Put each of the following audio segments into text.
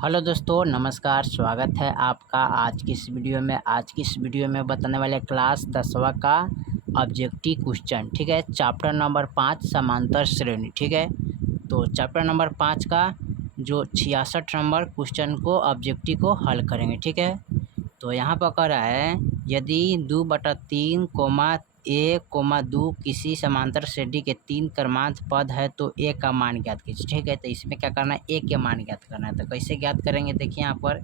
Hello दोस्तों, नमस्कार। स्वागत है आपका आज की इस वीडियो में। आज की इस वीडियो में बताने वाले क्लास 10वां का ऑब्जेक्टिव क्वेश्चन, ठीक है। चैप्टर नंबर 5 समांतर श्रेणी, ठीक है। तो चैप्टर नंबर 5 का जो 66 नंबर क्वेश्चन को ऑब्जेक्टिव को हल करेंगे, ठीक है। तो यहाँ पर कह रहा है यदि 2/3 1, 2 किसी समांतर श्रेणी के 3 क्रमांक पद है तो ए का मान ज्ञात कीजिए, ठीक है। तो इसमें क्या करना है, ए के मान ज्ञात करना है। तो कैसे ज्ञात करेंगे, देखिए यहाँ पर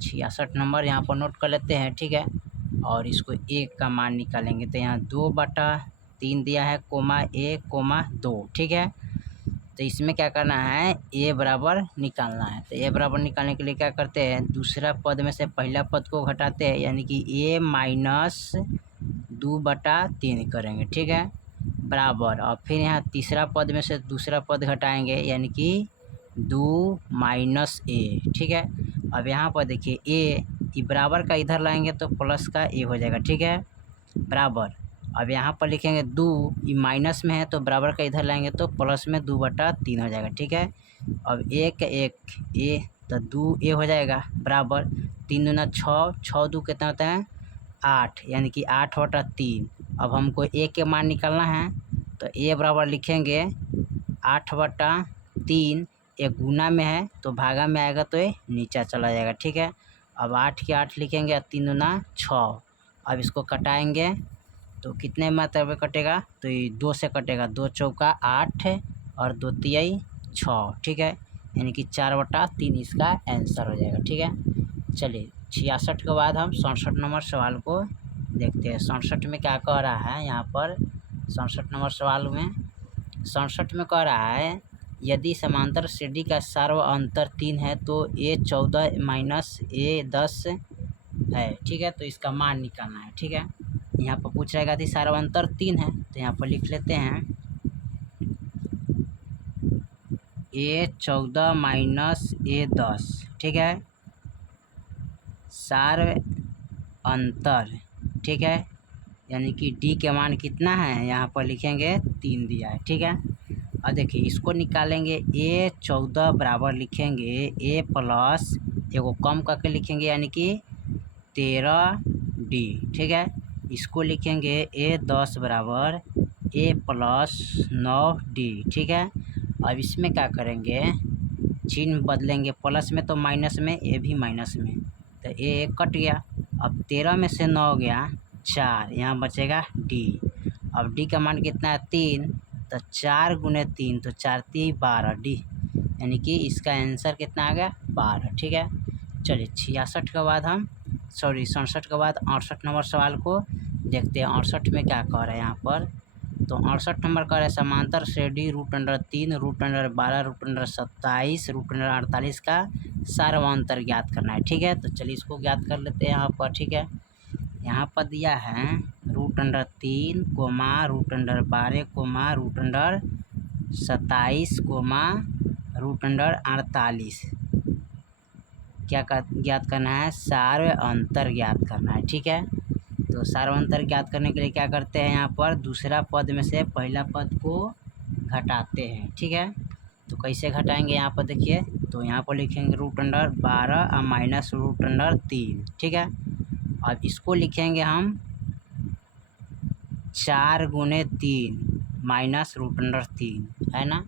66 नंबर यहाँ पर नोट कर लेते हैं, ठीक है। और इसको ए का मान निकालेंगे तो यहाँ 2/3 दिया है, कोमा 1, 2, ठीक है। तो इसमें क्या करना है, ए बराबर निकालना है। तो ए बराबर निकालने के लिए क्या करते हैं, दूसरा पद में से पहला पद को घटाते हैं, यानी कि ए माइनस 2/3 करेंगे, ठीक है, बराबर। और फिर यहाँ तीसरा पद में से दूसरा पद घटाएंगे, यानी कि 2 माइनस ए, ठीक है। अब यहाँ पर देखिए ए बराबर का इधर लाएंगे तो प्लस का ए हो जाएगा, ठीक है, बराबर। अब यहाँ पर लिखेंगे 2, ये माइनस में है तो बराबर का इधर लाएंगे तो प्लस में 2/3 हो जाएगा, ठीक है। अब एक ए तो 2 ए हो जाएगा, बराबर। 3 दूना 6, 6 2 कितना होता है 8, यानी कि 8/3। अब हमको ए के मान निकालना है तो ए बराबर लिखेंगे 8/3। एक गुना में है तो भागा में आएगा तो ये नीचे चला जाएगा, ठीक है। अब 8 के 8 लिखेंगे, 3 दूना 6। अब इसको कटाएंगे तो कितने मात्रा में कटेगा, तो ये 2 से कटेगा, 2 चौका 8 और 2 तिहाई 6, ठीक है, यानी कि 4/3 इसका आंसर हो जाएगा, ठीक है। चलिए 66 के बाद हम 67 नंबर सवाल को देखते हैं। 67 में क्या कह रहा है, यहाँ पर 67 नंबर सवाल में 67 में कह रहा है यदि समांतर श्रेणी का सर्व अंतर 3 है तो ए 14 माइनस ए 10 है, ठीक है। तो इसका मान निकालना है, ठीक है। यहाँ पर पूछ रहेगा कि सर्व अंतर 3 है तो यहाँ पर लिख लेते हैं ए 14 माइनस ए 10, ठीक है, सर्व अंतर, ठीक है, यानी कि डी के मान कितना है, यहाँ पर लिखेंगे 3 दिया है, ठीक है। और देखिए इसको निकालेंगे, ए 14 बराबर लिखेंगे ए प्लस एगो कम करके लिखेंगे, यानी कि 13D, ठीक है। इसको लिखेंगे ए 10 बराबर ए प्लस 9D, ठीक है। अब इसमें क्या करेंगे, चिन्ह बदलेंगे, प्लस में तो माइनस में, ए भी माइनस में, तो ए कट गया। अब 13 में से 9 गया 4, यहाँ बचेगा डी। अब डी का मान कितना है 3, तो 4 गुने 3 तो 4 3 12D, यानी कि इसका आंसर कितना आ गया 12, ठीक है। चलिए 66 के बाद हम 67 के बाद 68 नंबर सवाल को देखते हैं। 68 में क्या कह रहे हैं यहाँ पर, तो 68 नंबर कह रहे हैं समांतर श्रेणी √3, √12, √27, √48 का सर्वांतर ज्ञात करना है, ठीक है। तो चलिए इसको ज्ञात कर लेते हैं यहाँ पर, ठीक है। यहाँ पर दिया है √3, √12, √27, √48, क्या ज्ञात करना है, सार्व अंतर ज्ञात करना है, ठीक है। तो सार्व अंतर ज्ञात करने के लिए क्या करते हैं, यहाँ पर दूसरा पद में से पहला पद को घटाते हैं, ठीक है। तो कैसे घटाएंगे, यहाँ पर देखिए, तो यहाँ पर लिखेंगे √12 और माइनस √3, ठीक है। अब इसको लिखेंगे हम 4 गुने 3 माइनस √3, है ना,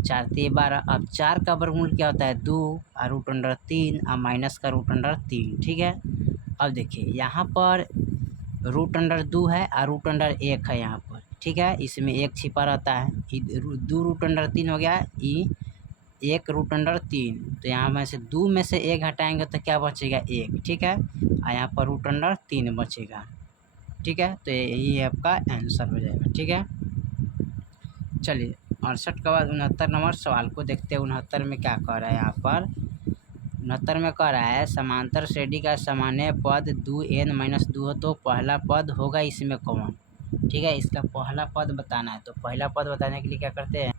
4 3 12। अब 4 का वर्गमूल क्या होता है 2 और √3 और माइनस का √3, ठीक है। अब देखिए यहाँ पर √2 है और √1 है यहाँ पर, ठीक है, इसमें 1 छिपा रहता है, 2 √3 हो गया, 1 √3, तो यहाँ में से 2 में से 1 हटाएंगे तो क्या बचेगा 1, ठीक है, और यहाँ पर √3 बचेगा, ठीक है। तो यही आपका आंसर हो जाएगा, ठीक है। चलिए 68 के बाद 69 नंबर सवाल को देखते हैं। 69 में क्या कह रहा है, यहाँ पर 69 में कह रहा है समांतर श्रेणी का सामान्य पद 2n-2 हो तो पहला पद होगा इसमें कौन, ठीक है। इसका पहला पद बताना है, तो पहला पद बताने के लिए क्या करते हैं,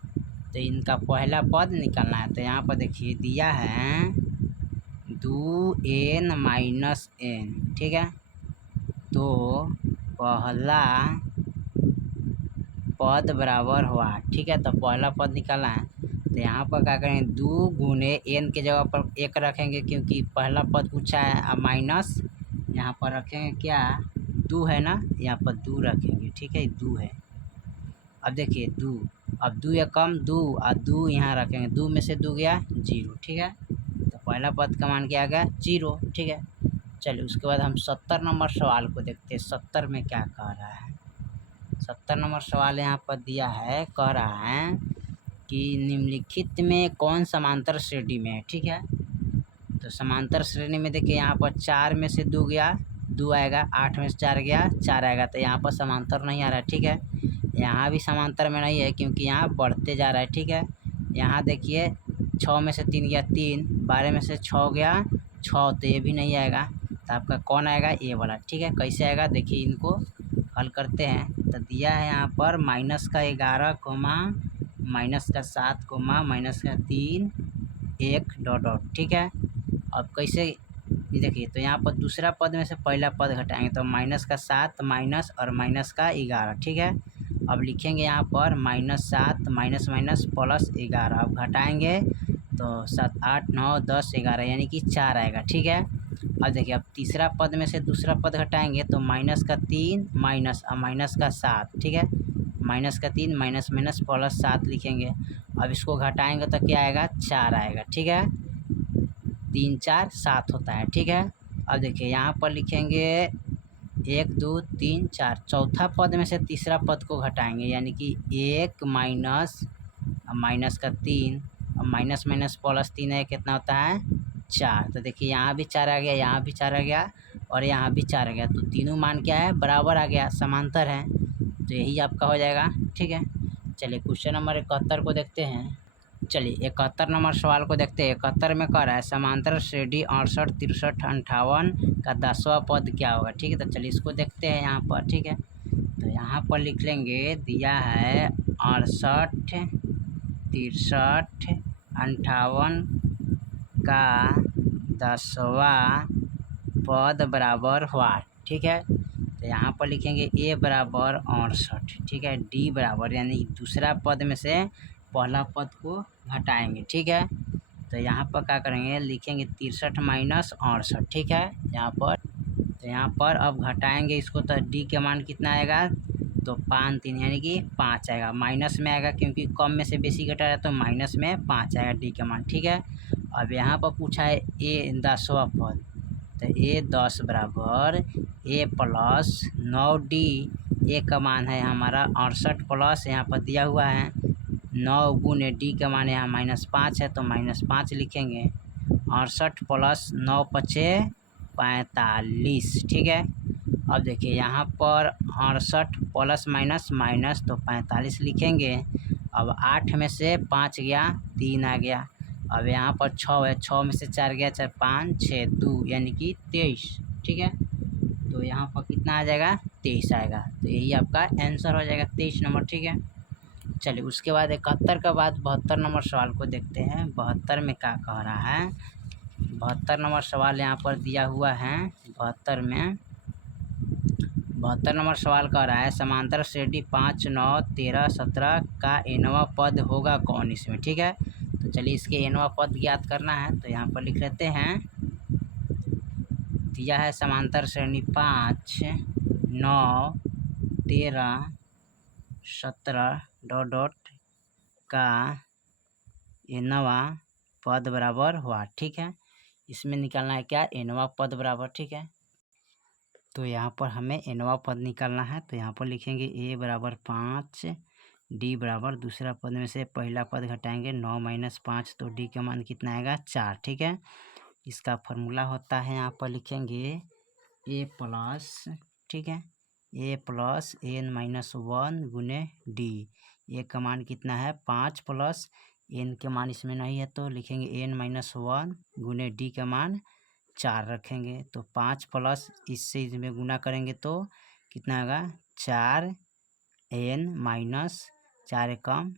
तो इनका पहला पद निकालना है। तो यहाँ पर देखिए दिया है 2n-n, ठीक है। तो पहला पद बराबर हुआ, ठीक है। तो पहला पद निकालना है तो यहाँ पर क्या करेंगे 2 गुने एन के जगह पर 1 रखेंगे क्योंकि पहला पद पूछा है। अब माइनस यहाँ पर रखेंगे क्या 2 है ना, यहाँ पर 2 रखेंगे। ठीक है 2 है। अब देखिए 2, अब 2 या कम 2 और 2 यहाँ रखेंगे। 2 में से 2 गया 0। ठीक है, तो पहला पद का मान क्या आ गया 0। ठीक है, चलिए उसके बाद हम 70 नंबर सवाल को देखते हैं। 70 में क्या कह रहा है। 70 नंबर सवाल यहाँ पर दिया है, कह रहा है कि निम्नलिखित में कौन समांतर श्रेणी में है। ठीक है, तो समांतर श्रेणी में देखिए यहाँ पर 4 में से 2 गया 2 आएगा, 8 में से 4 गया 4 आएगा, तो यहाँ पर समांतर नहीं आ रहा है। ठीक है, यहाँ भी समांतर में नहीं है क्योंकि यहाँ बढ़ते जा रहा है। ठीक है, यहाँ देखिए 6 में से 3 गया 3, 12 में से 6 गया 6, तो ये भी नहीं आएगा। तो आपका कौन आएगा, ये वाला। ठीक है, कैसे आएगा देखिए, इनको हल करते हैं। तो दिया है यहाँ पर माइनस का 11 कोमा माइनस का 7 कोमा माइनस का 3 1 डॉट डॉट। ठीक है, अब कैसे ये देखिए, तो यहाँ पर दूसरा पद में से पहला पद घटाएंगे तो माइनस का 7 माइनस और माइनस का 11। ठीक है, अब लिखेंगे यहाँ पर -7 माइनस माइनस प्लस 11। अब घटाएंगे तो 7 8 9 10 11 यानी कि 4 आएगा। ठीक है, अब देखिए, अब तीसरा पद में से दूसरा पद घटाएंगे तो माइनस का 3 माइनस और माइनस का 7। ठीक है, माइनस का 3 माइनस माइनस प्लस 7 लिखेंगे। अब इसको घटाएंगे तो क्या आएगा 4 आएगा। ठीक है, 3 4 7 होता है। ठीक है, अब देखिए यहाँ पर लिखेंगे 1 2 3 4, चौथा पद में से तीसरा पद को घटाएंगे यानी कि 1 माइनस माइनस का 3 और माइनस माइनस प्लस 3 है, कितना होता है 4। तो देखिए यहाँ भी 4 आ गया, यहाँ भी 4 आ गया और यहाँ भी 4 आ गया, तो तीनों मान क्या है बराबर आ गया, समांतर है। तो यही आपका हो जाएगा। ठीक है, चलिए क्वेश्चन नंबर 71 को देखते हैं। चलिए 71 नंबर सवाल को देखते हैं। 71 में कह रहा है समांतर श्रेणी 68 63 58 का 10वां पद क्या होगा। ठीक है, तो चलिए इसको देखते हैं यहाँ पर। ठीक है, तो यहाँ पर लिख लेंगे, दिया है 68 63 58 का 10वां पद बराबर व्हाट। ठीक है, तो यहाँ पर लिखेंगे a बराबर 68। ठीक है, d बराबर यानी दूसरा पद में से पहला पद को घटाएंगे। ठीक है, तो यहाँ पर क्या करेंगे, लिखेंगे 63 माइनस 68। ठीक है, यहाँ पर तो यहाँ पर अब घटाएंगे इसको तो d के मान कितना आएगा, तो 5 3 यानी कि 5 आएगा। माइनस में आएगा क्योंकि कम में से बेसी घटा रहा है, तो माइनस में 5 आएगा d का मान। ठीक है, अब यहाँ पर पूछा है a 10वां पद, तो a 10 बराबर a प्लस 9d। a का मान है हमारा 68 प्लस यहाँ पर दिया हुआ है 9 गुने d का मान यहाँ -5 है, तो -5 लिखेंगे। 68 प्लस 9 पचे 45। ठीक है, अब देखिए यहाँ पर 68 प्लस माइनस माइनस तो 45 लिखेंगे। अब 8 में से 5 गया 3 आ गया। अब यहाँ पर 6 है, 6 में से 4 गया 4 5 6 2 यानी कि 23। ठीक है, तो यहाँ पर कितना आ जाएगा 23 आएगा, तो यही आपका आंसर हो जाएगा 23 नंबर। ठीक है, चलिए उसके बाद 71 के बाद 72 नंबर सवाल को देखते हैं। 72 में क्या कह रहा है। 72 नंबर सवाल यहाँ पर दिया हुआ है। 72 नंबर सवाल कह रहा है समांतर श्रेणी 5 9 13 17 का nवां पद होगा कौन इसमें। ठीक है, तो चलिए इसके nवां पद ज्ञात करना है, तो यहाँ पर लिख लेते हैं। दिया है समांतर श्रेणी 5 9 13 17 डॉट डॉट का nवां पद बराबर हुआ। ठीक है, इसमें निकालना है क्या nवां पद बराबर। ठीक है, तो यहाँ पर हमें nवां पद निकालना है, तो यहाँ पर लिखेंगे a बराबर 5 d बराबर दूसरा पद में से पहला पद घटाएंगे 9 माइनस 5, तो d का मान कितना आएगा 4। ठीक है, इसका फॉर्मूला होता है, यहाँ पर लिखेंगे a प्लस, ठीक है, a प्लस n माइनस 1 गुने d। a का मान कितना है 5 प्लस n के मान इसमें नहीं है, तो लिखेंगे n माइनस 1 गुने d का मान 4 रखेंगे। तो 5 प्लस इससे इसमें गुना करेंगे तो कितना आएगा 4n माइनस 4 एकम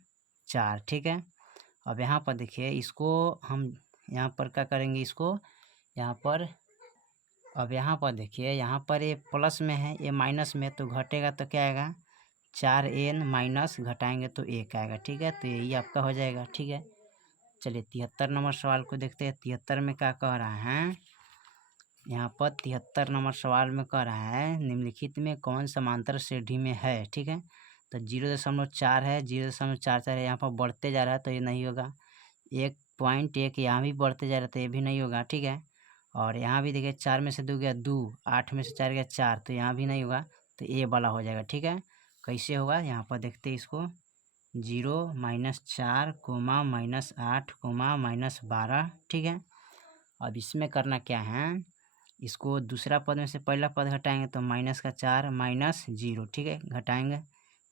4। ठीक है, अब यहाँ पर देखिए इसको हम यहाँ पर क्या करेंगे, इसको यहाँ पर अब यहाँ पर देखिए यहाँ पर ये प्लस में है, ये माइनस में, तो घटेगा तो क्या आएगा 4n माइनस घटाएंगे तो 1 आएगा। ठीक है, तो यही आपका हो जाएगा। ठीक है, चलिए 73 नंबर सवाल को देखते हैं। 73 में क्या कह रहा है यहाँ पर? 73 नंबर सवाल में कह रहा है निम्नलिखित में कौन समांतर श्रेणी में है। ठीक है, तो 0.4 है, 0.44 है, यहाँ पर बढ़ते जा रहा है तो ये नहीं होगा। 1.1 यहाँ भी बढ़ते जा रहा है तो ये भी नहीं होगा। ठीक है, और यहाँ भी देखिए 4 में से 2 गया 2, 8 में से 4 गया 4, तो यहाँ भी नहीं होगा, तो ये वाला हो जाएगा। ठीक है, कैसे होगा यहाँ पर देखते हैं इसको। 0 -4 कोमा -8 कोमा -12। ठीक है, अब इसमें करना क्या है, इसको दूसरा पद में से पहला पद घटाएंगे तो -4 -0। ठीक है, घटाएंगे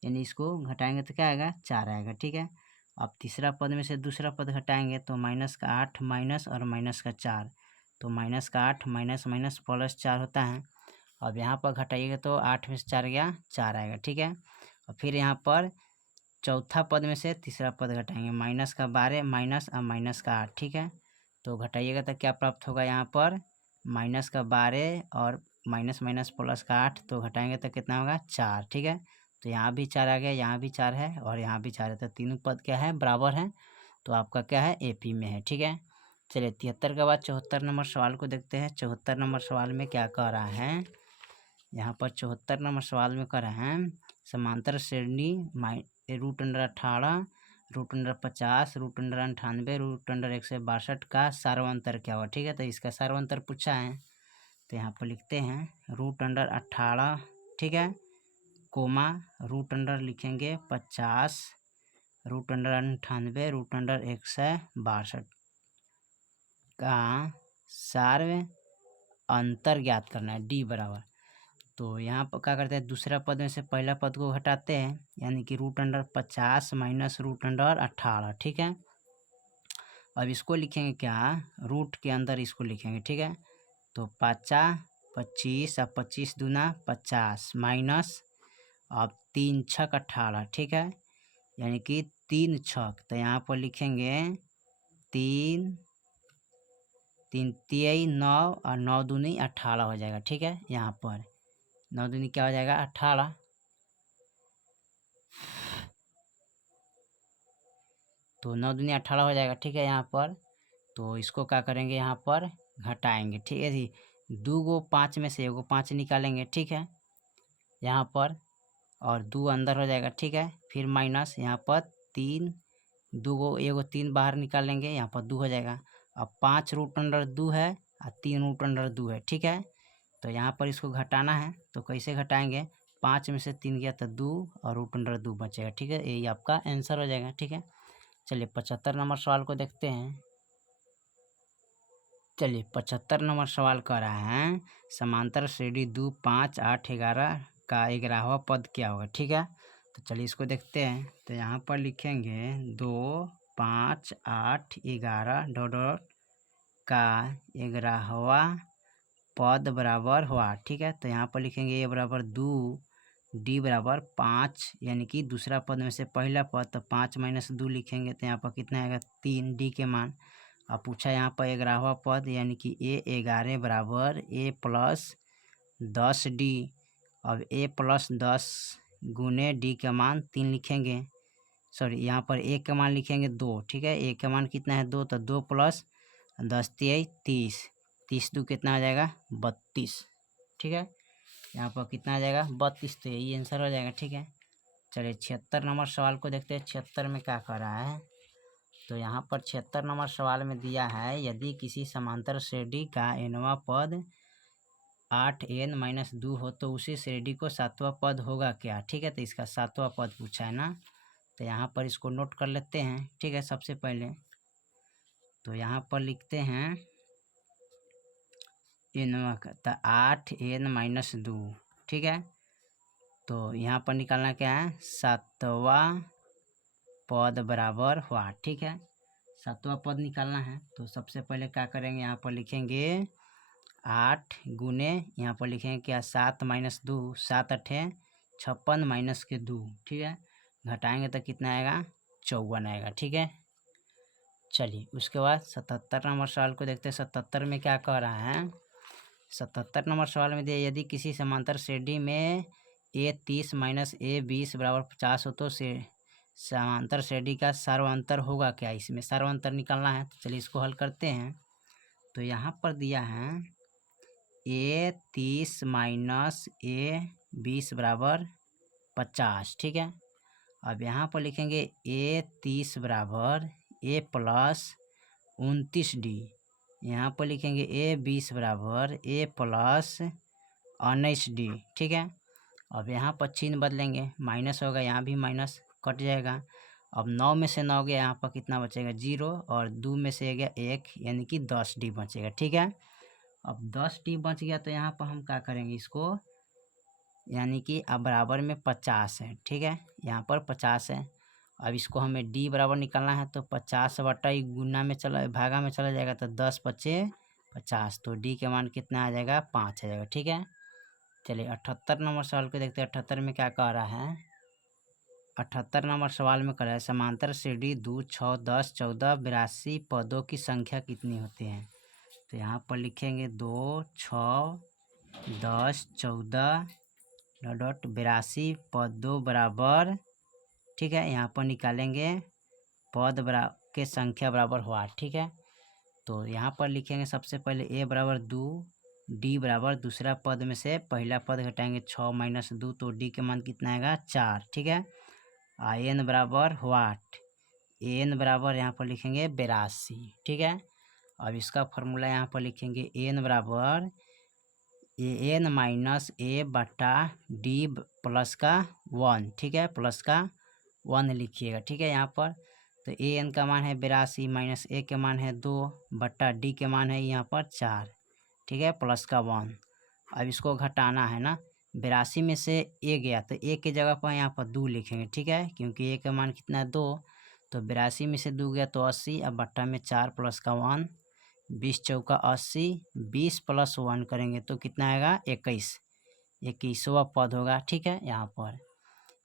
यानी इसको घटाएंगे तो क्या आएगा? 4 आएगा। ठीक है, अब तीसरा पद में से दूसरा पद घटाएंगे तो -8 माइनस और -4, तो -8 माइनस माइनस प्लस 4 होता है। अब यहाँ पर घटाइएगा तो 8 में से 4 गया 4 आएगा। ठीक है, और फिर यहाँ पर चौथा पद में से तीसरा पद घटाएंगे, -12 माइनस और -8। ठीक है, तो घटाइएगा तो क्या प्राप्त होगा यहाँ पर? -12 और माइनस माइनस प्लस का 8, तो घटाएंगे तो कितना होगा? 4। ठीक है, तो यहाँ भी 4 आ गया, यहाँ भी 4 है और यहाँ भी 4 है, तो तीनों पद क्या है? बराबर है, तो आपका क्या है? AP में है। ठीक है, चलिए 73 के बाद 74 नंबर सवाल को देखते हैं। 74 नंबर सवाल में क्या कह रहा है यहाँ पर? 74 नंबर सवाल में कह रहा है समांतर श्रेणी √18 √50 √98 √162 का सार्वंतर क्या हुआ। ठीक है, तो इसका सार्वंतर पूछा है, तो यहाँ पर लिखते हैं √18। ठीक है, कोमा √, लिखेंगे 50 √98 √162 का सार्व अंतर ज्ञात करना है, D बराबर। तो यहाँ पर क्या करते हैं, दूसरा पद में से पहला पद को घटाते हैं, यानी कि √50 माइनस √18। ठीक है, अब इसको लिखेंगे क्या? रूट के अंदर इसको लिखेंगे। ठीक है, तो 50 25 और 25 दूना 50 माइनस अब 3 छक 18। ठीक है, यानी कि 3 छक, तो यहाँ पर लिखेंगे 3 3 3 9 और 9 दूनी 18 हो जाएगा। ठीक है, यहाँ पर 9 दूनी क्या हो जाएगा? 18, तो 9 दूनी 18 हो जाएगा। ठीक है, यहाँ पर तो इसको क्या करेंगे, यहाँ पर घटाएंगे। ठीक है जी, 2 गो 5 में से 1 गो 5 निकालेंगे। ठीक है, यहाँ पर और 2 अंदर हो जाएगा। ठीक है, फिर माइनस यहाँ पर 3 2 गो 1 गो 3 बाहर निकालेंगे, यहाँ पर 2 हो जाएगा। अब 5 √2 है और 3 √2 है। ठीक है, तो यहाँ पर इसको घटाना है, तो कैसे घटाएंगे? 5 में से 3 गया तो 2 और √2 बचेगा। ठीक है, यही आपका आंसर हो जाएगा। ठीक है, चलिए 75 नंबर सवाल को देखते हैं। चलिए 75 नंबर सवाल कह रहा है समांतर श्रेणी 2 5 8 11 का 11वां पद क्या होगा। ठीक है, तो चलिए इसको देखते हैं। तो यहाँ पर लिखेंगे 2 5 8 11 डॉट का 11वां पद बराबर हुआ। ठीक है, तो यहाँ पर लिखेंगे A बराबर 2 D बराबर 5, यानी कि दूसरा पद में से पहला पद, तो 5 माइनस 2 लिखेंगे तो यहाँ पर कितना आएगा? 3 D के मान। अब पूछा यहाँ पर 11वां पद, यानी कि A11 बराबर A प्लस 10D। अब A प्लस 10 गुने D का मान 3 लिखेंगे, सॉरी यहाँ पर A का मान लिखेंगे 2। ठीक है, A का मान कितना है? 2, तो 2 प्लस 10 3 30, 30 2 कितना आ जाएगा? 32। ठीक है, यहाँ पर कितना आ जाएगा? 32, तो यही आंसर हो जाएगा। ठीक है, चलिए 76 नंबर सवाल को देखते हैं। 76 में क्या कर रहा है, तो यहाँ पर 76 नंबर सवाल में दिया है यदि किसी समांतर श्रेणी का nवां पद 8n-2 हो तो उसी श्रेणी को 7वां पद होगा क्या। ठीक है, तो इसका 7वां पद पूछा है ना, तो यहाँ पर इसको नोट कर लेते हैं। ठीक है, सबसे पहले तो यहाँ पर लिखते हैं nवां का, तो 8n-2। ठीक है, तो यहाँ पर निकालना क्या है? 7वां पद बराबर हुआ। ठीक है, 7वां पद निकालना है, तो सबसे पहले क्या करेंगे? यहाँ पर लिखेंगे 8 गुने, यहाँ पर लिखेंगे क्या? 7 माइनस 2, 7 8 56 माइनस के 2। ठीक है, घटाएंगे तो कितना आएगा? 54 आएगा। ठीक है, चलिए उसके बाद 77 नंबर सवाल को देखते हैं। 77 में क्या कह रहा है? 77 नंबर सवाल में दिया यदि किसी समांतर श्रेणी में A 30 माइनस A 20 बराबर 50 हो तो समांतर श्रेणी का सर्वांतर होगा क्या, इसमें सर्वांतर निकालना है। तो चलिए इसको हल करते हैं। तो यहाँ पर दिया है A30 माइनस A20 बराबर 50, ठीक है। अब यहाँ पर लिखेंगे A30 बराबर A प्लस 29D, यहाँ पर लिखेंगे A20 बराबर A प्लस 19D, ठीक है। अब यहाँ पर चिन्ह बदलेंगे, माइनस होगा, यहाँ भी माइनस कट जाएगा। अब 9 में से 9 गया, यहाँ पर कितना बचेगा 0, और 2 में से गया 1, यानी कि 10D बचेगा, ठीक है। अब 10D बच गया तो यहाँ पर हम क्या करेंगे इसको, यानी कि अब बराबर में 50 है, ठीक है, यहाँ पर 50 है। अब इसको हमें D बराबर निकालना है, तो 50 बटा गुना में चला भागा में चला जाएगा, तो 10 बचे 50, तो D के मान कितना आ जाएगा 5 आ जाएगा, ठीक है। चलिए 78 नंबर सवाल को देखते हैं। 78 में क्या कह रहा है, 78 नंबर सवाल में कह रहा है समांतर श्रेणी 2, 6, 10, 14, 82 पदों की संख्या कितनी होती है। तो यहाँ पर लिखेंगे 2, 6, 10, 14 डॉट 82 पदों बराबर, ठीक है। यहाँ पर निकालेंगे पद के संख्या बराबर हुआ, ठीक है। तो यहाँ पर लिखेंगे सबसे पहले A बराबर 2, D बराबर दूसरा पद में से पहला पद घटाएंगे 6 माइनस 2, तो D के मान कितना आएगा 4, ठीक है। N बराबर वाट, N बराबर यहाँ पर लिखेंगे 82, ठीक है। अब इसका फॉर्मूला यहाँ पर लिखेंगे N बराबर N माइनस A बटा D प्लस का 1, ठीक है, प्लस का 1 लिखिएगा, ठीक है। यहाँ पर तो N का मान है 82 माइनस A के मान है 2 बट्टा D के मान है यहाँ पर 4, ठीक है, प्लस का 1। अब इसको घटाना है ना, 82 में से A गया तो A के जगह पर यहाँ पर 2 लिखेंगे, ठीक है, क्योंकि A का मान कितना है 2, तो 82 में से 2 गया तो 80, अब बट्टा में 4 प्लस का 1, 20 चौका 80, 20 प्लस 1 करेंगे तो कितना आएगा 21, 21वां पद होगा, ठीक है। यहाँ पर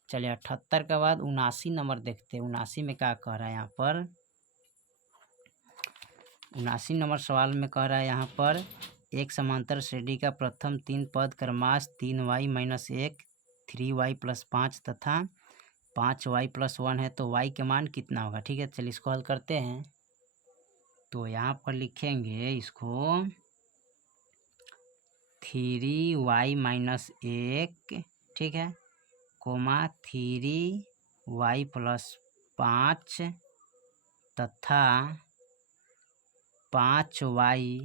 चलिए 78 के बाद 79 नंबर देखते हैं। 79 में क्या कह रहा है, यहाँ पर 79 नंबर सवाल में कह रहा है यहाँ पर एक समांतर श्रेणी का प्रथम 3 पद क्रमश 3y माइनस 1, 3y प्लस 5 तथा 5y प्लस 1 है, तो y के मान कितना होगा, ठीक है। चलिए इसको हल करते हैं। तो यहाँ पर लिखेंगे इसको 3y माइनस 1, ठीक है, कोमा 3y प्लस 5 तथा 5y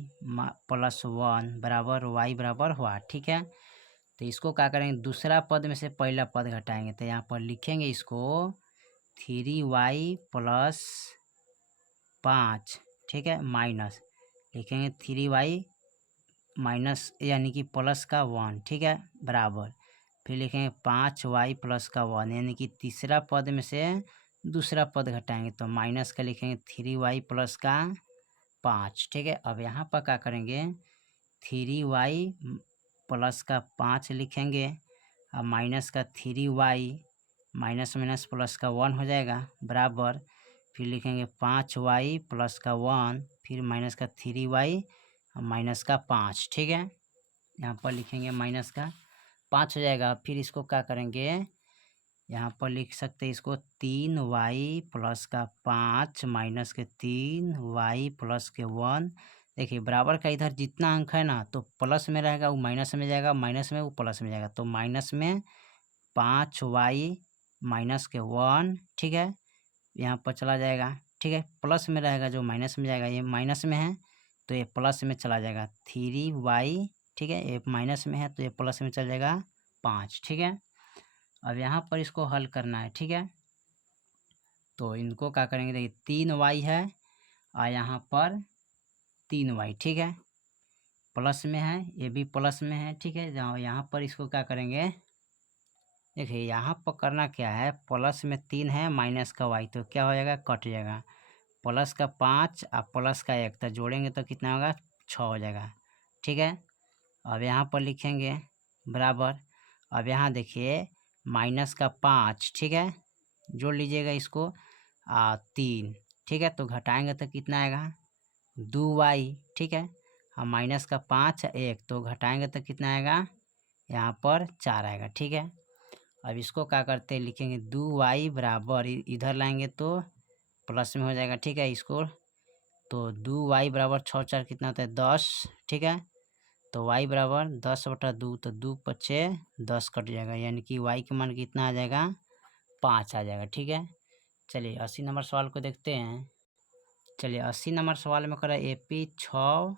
प्लस 1 बराबर y बराबर हुआ, ठीक है। तो इसको क्या करेंगे, दूसरा पद में से पहला पद घटाएंगे, तो यहाँ पर लिखेंगे इसको 3y प्लस 5, ठीक है, माइनस लिखेंगे 3y माइनस यानी कि प्लस का 1, ठीक है, बराबर फिर लिखेंगे 5y प्लस का 1, यानी कि तीसरा पद में से दूसरा पद घटाएंगे, तो माइनस का लिखेंगे 3y प्लस का 5, ठीक है। अब यहाँ पर क्या करेंगे 3y प्लस का 5 लिखेंगे, अब माइनस का 3y, माइनस माइनस प्लस का 1 हो जाएगा, बराबर फिर लिखेंगे 5y प्लस का 1, फिर माइनस का 3y माइनस का 5, ठीक है। यहाँ पर लिखेंगे माइनस का 5 हो जाएगा। फिर इसको क्या करेंगे, यहाँ पर लिख सकते हैं इसको 3y प्लस का 5 माइनस के 3y प्लस के 1। देखिए बराबर का इधर जितना अंक है ना, तो प्लस में रहेगा वो माइनस में जाएगा, माइनस में वो प्लस में जाएगा, तो माइनस में 5y माइनस के 1, ठीक है, यहाँ पर चला जाएगा, ठीक है। प्लस में रहेगा जो माइनस में जाएगा, ये माइनस में है तो ये प्लस में चला जाएगा 3y, ठीक है, ये माइनस में है तो ये प्लस में चल जाएगा 5, ठीक है। अब यहाँ पर इसको हल करना है, ठीक है। तो इनको क्या करेंगे, देखिए 3y है और यहाँ पर 3y, ठीक है, प्लस में है, ये भी प्लस में है, ठीक है। जहाँ यहाँ पर इसको क्या करेंगे, देखिए यहाँ पर करना क्या है, प्लस में 3 है माइनस का y, तो क्या हो जाएगा कट जाएगा, प्लस का 5 और प्लस का 1 तो जोड़ेंगे तो कितना होगा 6 हो जाएगा, ठीक है। अब यहाँ पर लिखेंगे बराबर, अब यहाँ देखिए माइनस का 5, ठीक है, जोड़ लीजिएगा इसको 3, ठीक है, तो घटाएंगे तो कितना आएगा 2y, ठीक है, और माइनस का 5 1 तो घटाएंगे तो कितना आएगा यहाँ पर 4 आएगा, ठीक है। अब इसको क्या करते हैं, लिखेंगे 2y बराबर, इधर लाएंगे तो प्लस में हो जाएगा, ठीक है। इसको तो 2y बराबर 6 4 कितना होता है 10, ठीक है। तो y बराबर 10/2, तो 2×5 = 10 कट जाएगा, यानी कि y के मान कितना आ जाएगा 5 आ जाएगा, ठीक है। चलिए 80 नंबर सवाल को देखते हैं। चलिए 80 नंबर सवाल में करा AP 6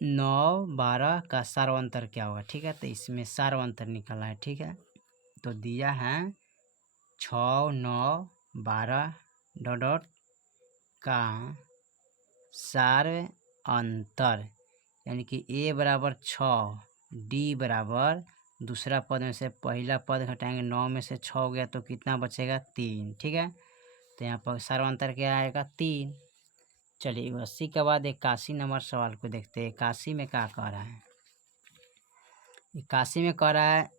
9 12 का सार्वंतर क्या होगा, ठीक है। तो इसमें सार्वंतर निकला है, ठीक है। तो दिया है 6 9 12 डॉट डॉट का सार्वंतर, यानी कि a बराबर 6, d बराबर दूसरा पद में से पहला पद घटाएंगे, 9 में से 6 हो गया तो कितना बचेगा 3, ठीक है। तो यहाँ पर सार्वंतर क्या आएगा 3। चलिए 80 के बाद 81 नंबर सवाल को देखते हैं। 81 में क्या कह रहा है, 81 में कह रहा है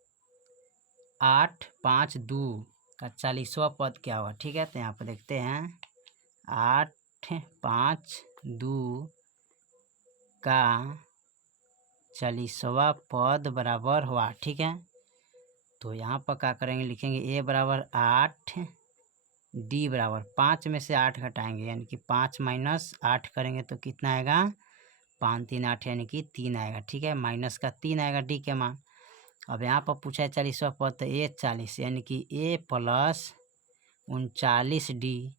8 5 2 का 40वां पद क्या होगा, ठीक है। तो यहाँ पर देखते हैं 8 5 2 का 40वां पद बराबर हुआ, ठीक है। तो यहाँ पर क्या करेंगे, लिखेंगे a बराबर 8, d बराबर 5 में से 8 घटाएंगे, यानी कि 5 - 8 करेंगे तो कितना आएगा 5 3 8, यानी कि 3 आएगा, ठीक है। माइनस का 3 आएगा d के मान। अब यहाँ पर पूछा है 40वां पद, तो a 40, यानी कि a + 39d।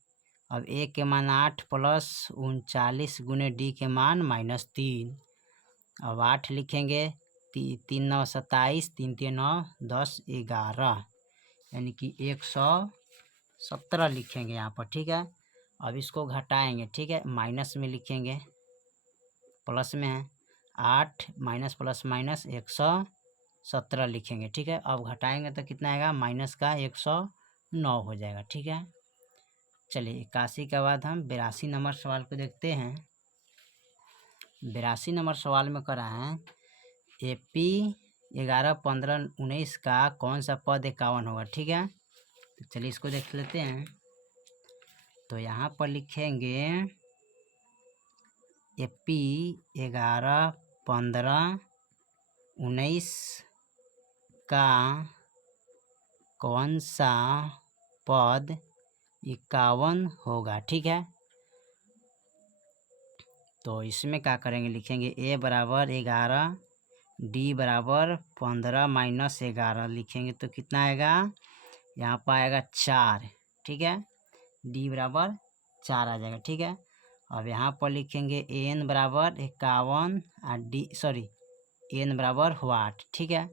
अब a के मान 8 + 39 गुने d के मान -3। अब 8 लिखेंगे, 3 9 27, 3 3 9 10 11, यानी कि 117 लिखेंगे यहाँ पर, ठीक है। अब इसको घटाएंगे, ठीक है, माइनस में लिखेंगे, प्लस में है 8 माइनस प्लस माइनस 117 लिखेंगे, ठीक है। अब घटाएंगे तो कितना आएगा, माइनस का 109 हो जाएगा, ठीक है। चलिए 81 के बाद हम 82 नंबर सवाल को देखते हैं। 82 नंबर सवाल में करा है AP 11 15 19 का कौन सा पद 51 होगा, ठीक है। तो चलिए इसको देख लेते हैं। तो यहाँ पर लिखेंगे AP 11 15 19 का कौन सा पद 51 होगा, ठीक है। तो इसमें क्या करेंगे, लिखेंगे a बराबर 11, d बराबर 15 - 11 लिखेंगे तो कितना आएगा, यहाँ पर आएगा 4, ठीक है। d बराबर 4 आ जाएगा, ठीक है। अब यहाँ पर लिखेंगे n बराबर 51 और n बराबर वाट, ठीक है।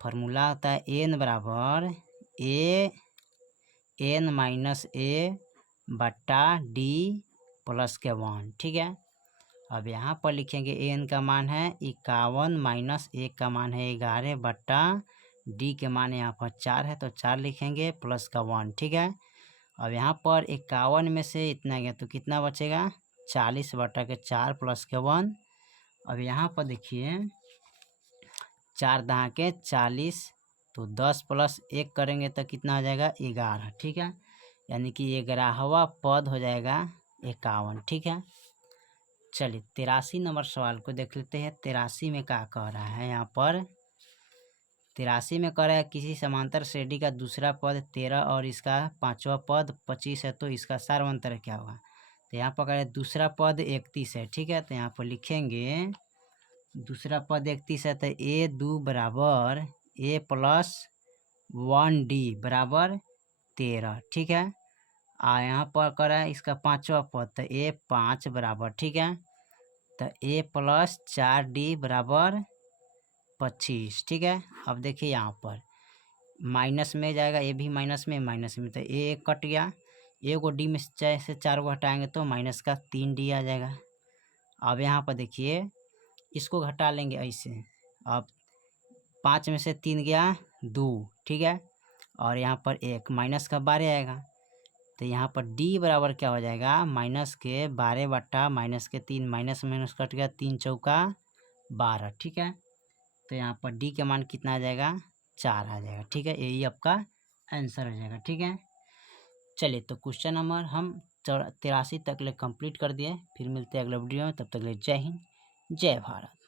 फार्मूला होता है n बराबर n - a/d + के 1, ठीक है। अब यहाँ पर लिखेंगे n का मान है 51 - 1 का मान है 11 बट्टा d के मान यहाँ पर 4 है तो 4 लिखेंगे प्लस का 1, ठीक है। अब यहाँ पर 51 में से इतना गया तो कितना बचेगा 40 बट्टा के 4 प्लस के 1। अब यहाँ पर देखिए 4 दहा के 40, तो 10 + 1 करेंगे तो कितना हो जाएगा 11, ठीक है। यानी कि 11वां पद हो जाएगा 51, ठीक है। चलिए 83 नंबर सवाल को देख लेते हैं। 83 में क्या कह रहा है, यहाँ पर 83 में कह रहा है किसी समांतर श्रेणी का दूसरा पद 13 और इसका पांचवा पद 25 है तो इसका सार्वंतर क्या होगा। तो यहाँ पर कह रहा है दूसरा पद 31 है, ठीक है। तो यहाँ पर लिखेंगे दूसरा पद 31 है तो a2 बराबर a + 1d बराबर 13, ठीक है। यहाँ पर कर रहा है इसका पांचवा पद तो a5 बराबर, ठीक है। तो a + 4d बराबर 25, ठीक है। अब देखिए यहाँ पर माइनस में जाएगा, ए भी माइनस में तो a कट गया, a को d में से 4 को हटाएंगे तो माइनस का 3d आ जाएगा। अब यहाँ पर देखिए इसको घटा लेंगे ऐसे, अब 5 में से 3 गया 2, ठीक है। और यहाँ पर 1 माइनस का 12 आएगा, तो यहाँ पर d बराबर क्या हो जाएगा माइनस के 12 बट्टा माइनस के 3, माइनस माइनस कट गया 3 चौका 12, ठीक है। तो यहाँ पर d के मान कितना आ जाएगा 4 आ जाएगा, ठीक है। यही आपका आंसर हो जाएगा, ठीक है। चलिए तो क्वेश्चन नंबर हम 83 तक ले कंप्लीट कर दिए। फिर मिलते हैं अगले वीडियो में, तब तक ले जय हिंद जय भारत।